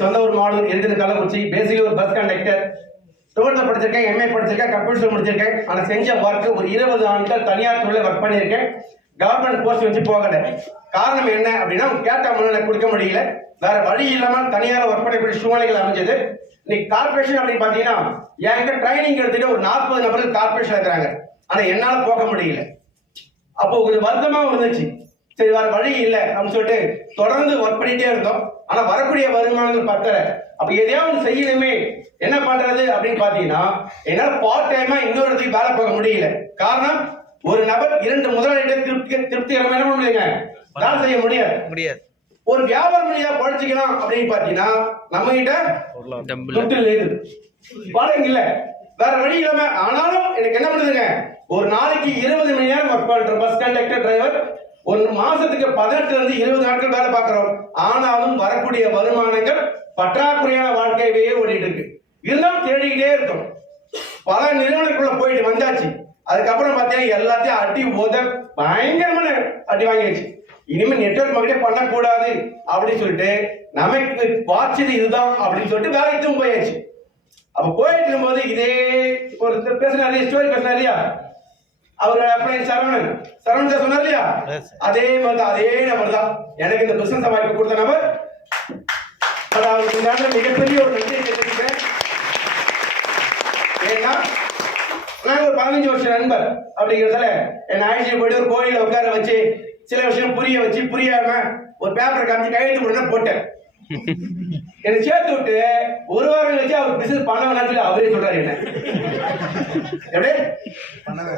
சொந்த ஊர் மாடூர் இருக்கிறது கள்ளக்குறிச்சி. பேசிக்கலி ஒரு பஸ் கண்டக்டர். 12th படிச்சிருக்கேன், MA படிச்சிருக்கேன், கம்ப்யூட்டர் முடிச்சிருக்கேன். ஆனால் செஞ்ச ஒர்க் ஒரு 20 ஆண்டுகள் தனியார் துறையில் ஒர்க் பண்ணியிருக்கேன். கவர்மெண்ட் போஸ்ட் வச்சு போகல. காரணம் என்ன அப்படின்னா கேட்ட முன்ன கொடுக்க முடியல, வேற வழி இல்லாமல் தனியார் ஒர்க் பண்ணக்கூடிய சூழ்நிலைகள் அமைஞ்சது. இன்னைக்கு கார்பரேஷன் அப்படின்னு பாத்தீங்கன்னா என்கிட்ட ட்ரைனிங் எடுத்துட்டு ஒரு 40 நபர்கள் கார்பரேஷன் இருக்கிறாங்க. ஆனா என்னால போக முடியல. அப்போ கொஞ்சம் வருத்தமா இருந்துச்சு. சரி வேற வழி இல்லை அப்படின்னு சொல்லிட்டு தொடர்ந்து ஒர்க் பண்ணிட்டே இருந்தோம். ஆனா வரக்கூடிய வருமானங்கள் பத்தல. அப்ப எதையாவது செய்யணுமே, என்ன பண்றது அப்படின்னு பாத்தீங்கன்னா என்னால பார்ட் டைமா இன்னொரு இடத்துக்கு வேலை போக முடியல. காரணம், ஒரு நபர் 2 முதலாளிகிட்ட திருப்திகரமா என்ன பண்ணுவீங்க, வேலை செய்ய முடியாது. ஒரு வியாபாரம் பண்ணியா பழச்சிக்கலாம் அப்படின்னு பாத்தீங்கன்னா நம்ம கிட்ட பணம் இல்ல, வேற வழி இல்லாம. ஆனாலும் எனக்கு என்ன பண்ணுதுங்க, ஒரு நாளைக்கு 20 மணி நேரம் ஒர்க் பண்ற பஸ் கண்டக்டர் டிரைவர். ஒரு மாசத்துக்கு 18 இருந்து 20 நாட்கள் வேலை பார்க்கிறோம். ஆனாலும் வரக்கூடிய வருமானங்கள் பற்றாக்குறையான வாழ்க்கையவே ஓடிட்டு இருக்கு. இருந்தாலும் தேடிக்கிட்டே இருக்கும். பல நிறுவனங்களுக்குள்ள போயிட்டு வந்தாச்சு. அதுக்கப்புறம் பார்த்தீங்கன்னா எல்லாத்தையும் அடி பயங்கரமான அடி வாங்கிடுச்சு. இனிமே நெட்வொர்க் மார்க்கெட்டே பண்ணக்கூடாது அப்படின்னு சொல்லிட்டு நமக்கு வாட்சது இதுதான் அப்படின்னு சொல்லிட்டு வேலைக்கு போயாச்சு. அப்ப போயிட்டு இருக்கும்போது இதே ஒரு பேசினாரு, ஸ்டோரி பேசினார் இல்லையா, அவர் அப்ளை சரவணன் சார் சொன்னார் இல்லையா, அதே நபர் தான் எனக்கு இந்த பிசினஸ் வாய்ப்பு கொடுத்த நபர். அவருக்கு மிகப்பெரிய ஒரு நன்றி தெரிவிக்கிறேன். ஏன்னா நாங்க ஒரு 15 வருஷம் நண்பர் அப்படிங்கிறதால என்ன ஆயிடுச்சு போயிட்டு ஒரு கோயில உட்கார வச்சு சில விஷயம் புரிய வச்சு புரியாம ஒரு பேப்பரை காமிச்சு கையெழுத்து போட்டு போட்டேன். என்னை சேர்த்து விட்டு ஒரு வாரம் கழிச்சு அவர் பிசினஸ் பண்ண வேணாம்னு சொல்லி அவரே சொல்றாரு. என்ன எப்படி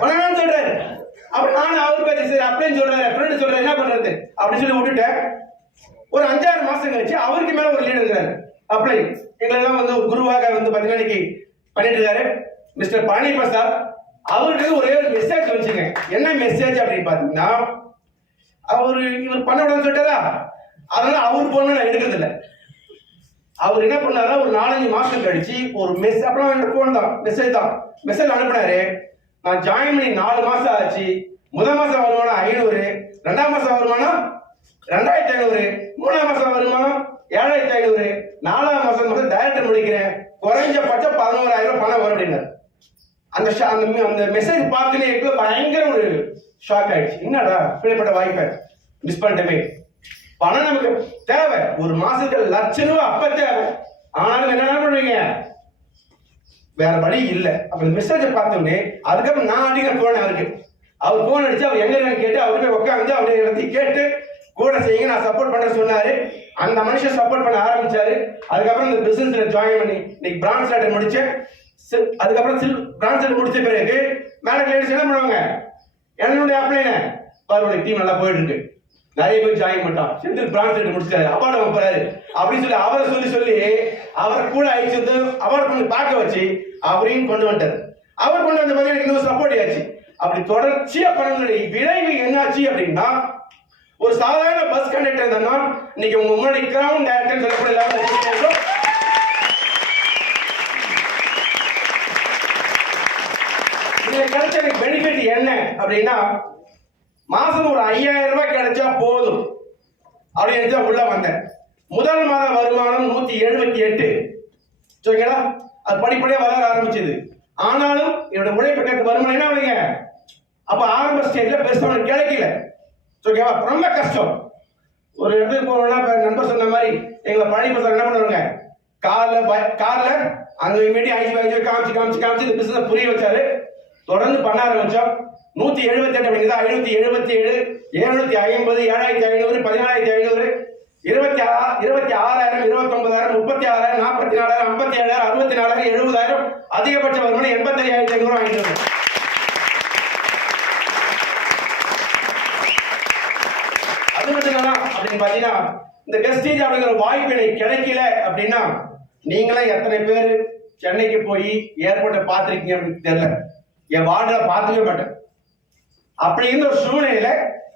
பண்ண சொல்றாரு. அப்ப நானும் அவர் பேச்சு சரி அப்படின்னு சொல்றாரு, ஃப்ரெண்டு சொல்றாரு, என்ன பண்றது அப்படின்னு சொல்லி விட்டுட்டேன். ஒரு 5-6 மாசம் கழிச்சு அவருக்கு மேல ஒரு லீடர் இருக்காரு அப்ளை. எங்களெல்லாம் வந்து ஒரு குருவாக வந்து பாத்தீங்கன்னா இன்னைக்கு பண்ணிட்டு இருக்காரு மிஸ்டர் பழனி பிரசாத். அவருக்கு ஒரே ஒரு மெசேஜ் வச்சுங்க. என்ன மெசேஜ் அப்படின்னு பாத்தீங்கன்னா, இவர் பண்ண விடான்னு சொல்லிட்டாரா, அதனால அவர் போன நான் எடுக்கிறது இல்லை. அவர் என்ன பண்ணாரா, ஒரு 4-5 மாசம் கழிச்சு ஒரு அப்புறம் போன் தான் மெசேஜ் அனுப்பினாரு. நான் ஜாயின் பண்ணி 4 மாசம் ஆச்சு. முதல் மாசம் வருமானம் 500, 2ஆம் மாசம் வருமானம் 2500, 3ஆம் மாசம் வருமானம் 7500, 4ஆம் மாசம் மட்டும் டைரக்டர் முடிக்கிறேன், குறைஞ்சபட்சம் 11,000 பணம் வரும் அப்படின்னாரு. அந்த மெசேஜ் பார்த்துனே பயங்கர ஒரு ஷாக் ஆயிடுச்சு. என்னடா இப்படிப்பட்ட வாய்ப்பை மிஸ் பண்ணிட்டமே. பணம் நமக்கு தேவை, ஒரு மாசத்துக்கு ₹1,00,000 அப்ப தேவை. ஆனாலும் என்ன பண்ணுவீங்க, வேற வழி இல்லை. அப்ப மெசேஜை பார்த்தோன்னே அதுக்கப்புறம் நான் அடிக்கிற போனேன் அவருக்கு. அவர் போன் அடிச்சு அவர் எங்க கேட்டு அவரு போய் உட்காந்து அவருடைய இடத்தையும் கேட்டு கூட செய்யுங்க நான் சப்போர்ட் பண்றேன்னு சொன்னாரு. அந்த மனுஷன் சப்போர்ட் பண்ண ஆரம்பிச்சாரு. அதுக்கப்புறம் இந்த பிசினஸ்ல ஜாயின் பண்ணி இன்னைக்கு பிரான்ச் லெட்டர் முடிச்சேன். அதுக்கப்புறம் பிரான்ச் லெட்டர் முடிச்ச பிறகு மேனேஜர் லேடிஸ் என்ன பண்ணுவாங்க, என்னுடைய அப்ளைன அவருடைய டீம் நல்லா போயிட்டு இருக்கு, நிறைய பேர் ஜாயின் பண்ணிட்டான், செந்தில் பிரான்ச் லெட்டர் முடிச்சாரு, அவார்டு வைப்பாரு அப்படின்னு சொல்லி அவரை சொல்லி அவரை கூட அழிச்சு அவார்டு கொஞ்சம் பார்க்க வச்சு அவரையும் கொண்டு வந்துட்டாரு. அவர் கொண்டு வந்த மாதிரி எனக்கு இன்னும் சப்போர்ட் ஆச்சு. அப்படி தொடர்ச்சியா பண்ணக்கூடிய விளைவு என்னாச்சு அப்படின்னா, ஒரு சாதாரண பஸ் கண்டக்டர் இருந்தா இன்னைக்கு உங்க முன்னாடி கிரவுண்ட் டைரக்டர் சொல்லப்பட இதுல கிடைச்ச எனக்கு பெனிஃபிட் என்ன அப்படின்னா, மாசம் ஒரு 5,000 ரூபாய் கிடைச்சா போதும் அப்படின்னு உள்ள வந்தேன். முதல் மாத வருமானம் 178. சரிங்களா, அது படிப்படியா வளர ஆரம்பிச்சது. ஆனாலும் என்னோட உழைப்புக்கு வருமானம் என்ன பண்ணுங்க, அப்ப ஆரம்ப ஸ்டேஜ்ல பெருசா கிடைக்கல. ஓகேவா, ரொம்ப கஷ்டம். ஒரு இடத்துக்கு போகணும்னா நண்பர் சொன்ன மாதிரி எங்களை பழனி பிரசாத் என்ன பண்ணுவாங்க, கார்ல அங்க மீட்டி ஐஸ் காமிச்சு இந்த பிசினஸ் புரிய வச்சாரு. தொடர்ந்து பண்ண ஆரம்பிச்சோம். 178 அப்படிங்கிறது 577, 750, 7,500, 14,500, 26,000, 29,000, 36,000, 44,000, 57,000, 64,000, 70,000, அதிகபட்ச வருமானம் 85,500 வாங்கிட்டு வரும். அது மட்டும் தான் அப்படின்னு பாத்தீங்கன்னா, இந்த கெஸ்டேஜ் அப்படிங்கிற வாய்ப்பு எனக்கு கிடைக்கல அப்படின்னா, நீங்களாம் எத்தனை பேர் சென்னைக்கு போய் ஏர்போர்ட்டை பார்த்துருக்கீங்க அப்படின்னு தெரியல. என் வார்டுல பார்த்துக்கவே மாட்டேன். அப்படிங்கிற ஒரு சூழ்நிலையில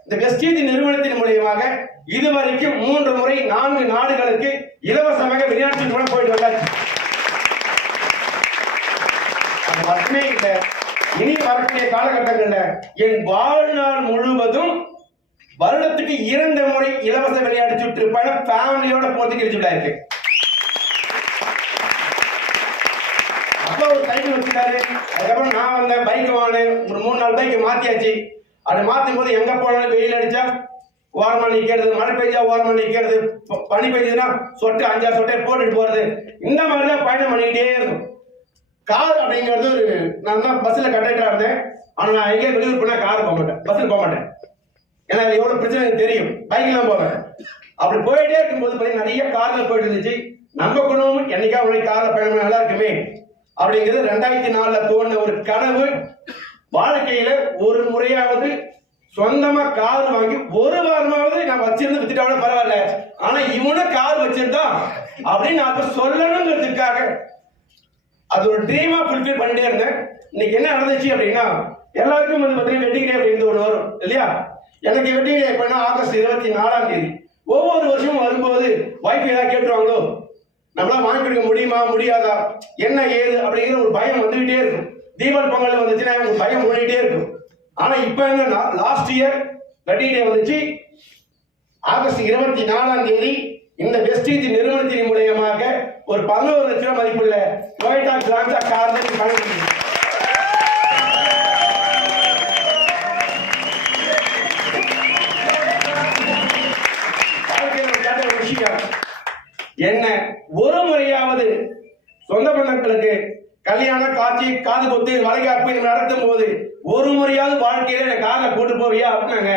இந்த வெஸ்டேஜ் நிறுவனத்தின் மூலியமாக இதுவரைக்கும் 3 முறை 4 நாடுகளுக்கு இலவசமாக வெளிநாட்டு கூட போயிட்டு வந்தாச்சு. அது மட்டுமே இல்லை, இனி வரக்கூடிய காலகட்டங்கள்ல என் வாழ்நாள் முழுவதும் வருடத்துக்கு 2 முறை இலவச விளையாட்டு சுற்றுப்பயணம் ஃபேமிலியோட போறதுக்கு எலிஜிபிளா இருக்கு. அப்பா ஒரு சைக்கிள் வச்சுட்டாரு. அதுக்கப்புறம் நான் வந்தேன், பைக் வாங்கினேன். ஒரு 3-4 பைக் மாத்தியாச்சு. அப்படி மாற்றும் போது எங்க போனாலும் வெயில் அடிச்சா ஓரமா நிக்கிறது, மழை பெஞ்சா ஓரமா நிக்கிறது, பனி பெஞ்சதுன்னா சொட்டு 5-6 சொட்டை போட்டுட்டு போறது, இந்த மாதிரிதான் பயணம் பண்ணிக்கிட்டே இருக்கும். கார் அப்படிங்கிறது நான் தான் பஸ்ல கண்டக்டரா இருந்தேன். ஆனா நான் எங்கேயும் வெளியூர் போனா கார் போக மாட்டேன், பஸ்ல போக மாட்டேன். ஏன்னா எவ்வளவு பிரச்சனை எனக்கு தெரியும். பைக்லாம் போவேன். அப்படி போயிட்டே இருக்கும்போது பார்த்தீங்கன்னா நிறைய கார்ல போயிட்டு இருந்துச்சு. நம்ம குடும்பம் என்னைக்கா உனக்கு கார்ல பயணம் நல்லா இருக்குமே அப்படிங்கிறது 2004 தோணுன ஒரு கனவு. வாழ்க்கையில ஒரு முறையாவது சொந்தமா கார் வாங்கி ஒரு வாரமாவது நான் வச்சிருந்து வித்துட்டாவோட பரவாயில்ல, ஆனா இவனும் கார் வச்சிருந்தா அப்படின்னு நான் சொல்லணுங்கிறதுக்காக அது ஒரு ட்ரீமா ஃபுல்ஃபில் பண்ணிட்டே இருந்தேன். இன்னைக்கு என்ன நடந்துச்சு அப்படின்னா, எல்லாருக்கும் வந்து பார்த்தீங்கன்னா வெட்டிங் டே அப்படின்னு ஒன்று வரும் இல்லையா? எனக்கு வெட்டிங் டே எப்படின்னா ஆகஸ்ட் 24ஆம் தேதி. ஒவ்வொரு வருஷமும் வரும்போது வைஃப் ஏதாவது கேட்டுருவாங்களோ, நம்மளால வாங்கி கொடுக்க முடியுமா முடியாதா என்ன ஏது அப்படிங்கிற ஒரு பயம் வந்துகிட்டே இருக்கும். தீபாவளி பொங்கல் வந்துச்சுன்னா ஒரு பயம் ஓடிட்டே இருக்கும். ஆனா இப்ப என்னன்னா, லாஸ்ட் இயர் வெட்டிங் டே வந்துச்சு ஆகஸ்ட் 24ஆம் தேதி. இந்த வெஸ்டீஜ் நிறுவனத்தின் மூலமாக ஒரு 11 லட்சம் ரூபாய் மதிப்புள்ள டொயோட்டா கிராண்டா கார் பயன்படுத்தி என்ன ஒரு முறையாவது சொந்த பந்தங்களுக்கு கல்யாண காட்சி காது கொத்து வளைகாப்பு நடத்தும் போது ஒரு முறையாவது வாழ்க்கையில என்ன கார்ல போட்டு போவியா அப்படின்னாங்க.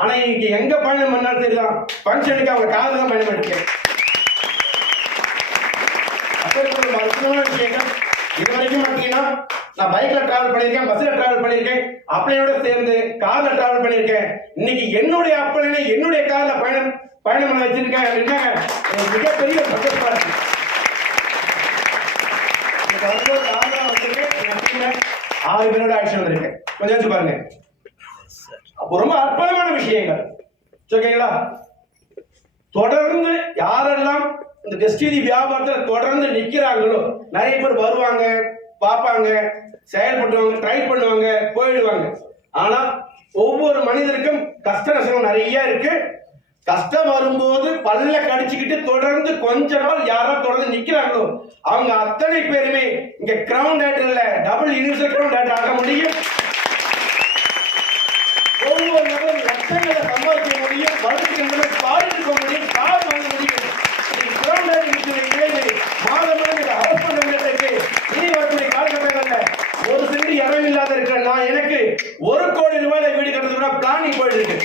ஆனா இன்னைக்கு எங்க பயணம் பண்ணாலும் சரிதான், பங்கனுக்கு அவங்க கார்ல தான் பயணம் பண்ணிருக்கேன். விஷயங்கள் இது வரைக்கும் பார்த்தீங்கன்னா நான் பைக்ல டிராவல் பண்ணிருக்கேன், பஸ்ல டிராவல் பண்ணிருக்கேன், அப்பளையோட சேர்ந்து கார்ல டிராவல் பண்ணிருக்கேன். இன்னைக்கு என்னுடைய அப்பளைனை என்னுடைய கார்ல பயணம் பண்ண வச்சிருக்கேன் அப்படின்னா மிகப்பெரிய சந்தோஷமா இருக்கு. 6 பேரோட ஆக்ஷன் வந்திருக்கேன். கொஞ்சம் வச்சு பாருங்க. அப்போ ரொம்ப அற்புதமான விஷயங்கள். ஓகேங்களா? தொடர்ந்து யாரெல்லாம் இந்த வெஸ்டீஜ் வியாபாரத்துல தொடர்ந்து நிக்கிறாங்களோ நிறைய பேர் வருவாங்க, பார்ப்பாங்க, செயல்படுவாங்க, ட்ரை பண்ணுவாங்க, போயிடுவாங்க. ஆனா ஒவ்வொரு மனிதருக்கும் கஷ்ட நஷ்டம் நிறைய இருக்கு. கஷ்டம் வரும்போது பல்ல கடிச்சுக்கிட்டு தொடர்ந்து கொஞ்ச நாள் யாராவது தொடர்ந்து நிக்கிறாங்களோ அவங்க அத்தனை பேருமே இங்க கிரவுண்ட் டேட்டர் இல்ல, டபுள் யூனிவர்சல் கிரவுண்ட் டேட்டர் ஆக முடியும். ஒவ்வொரு நபரும் லட்சங்களை சம்பாதிக்க முடியும், வளர்ச்சி பாதிக்க முடியும், கார் வாங்க முடியும். கிரவுண்ட் டேட்டர் மாதம் அரசு பண்ண இனி வரக்கூடிய காலகட்டங்கள்ல ஒரு சென்ட் இடம் இல்லாத இருக்கிற நான் எனக்கு 1 கோடி ரூபாயில வீடு கட்டுறதுக்கு பிளானிங் போயிட்டு இருக்கு.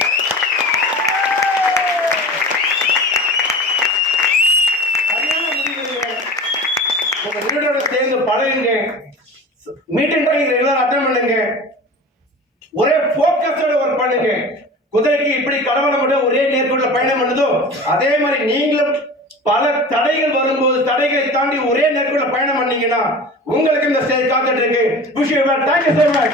சேர்ந்து பழகுங்க, மீட்டிங் ரெகுலர் அட்டெண்ட் பண்ணுங்க, ஒரே போக்கஸோட ஒர்க் பண்ணுங்க. குதிரைக்கு இப்படி கடவுளை மட்டும் ஒரே நேர்கோட்டுல பயணம் பண்ணுதோ அதே மாதிரி நீங்களும் பல தடைகள் வரும்போது தடைகளை தாண்டி ஒரே நேர்கோட்டுல பயணம் பண்ணீங்கன்னா உங்களுக்கு இந்த ஸ்டேஜ் காத்துட்டு இருக்கு. Thank you so much.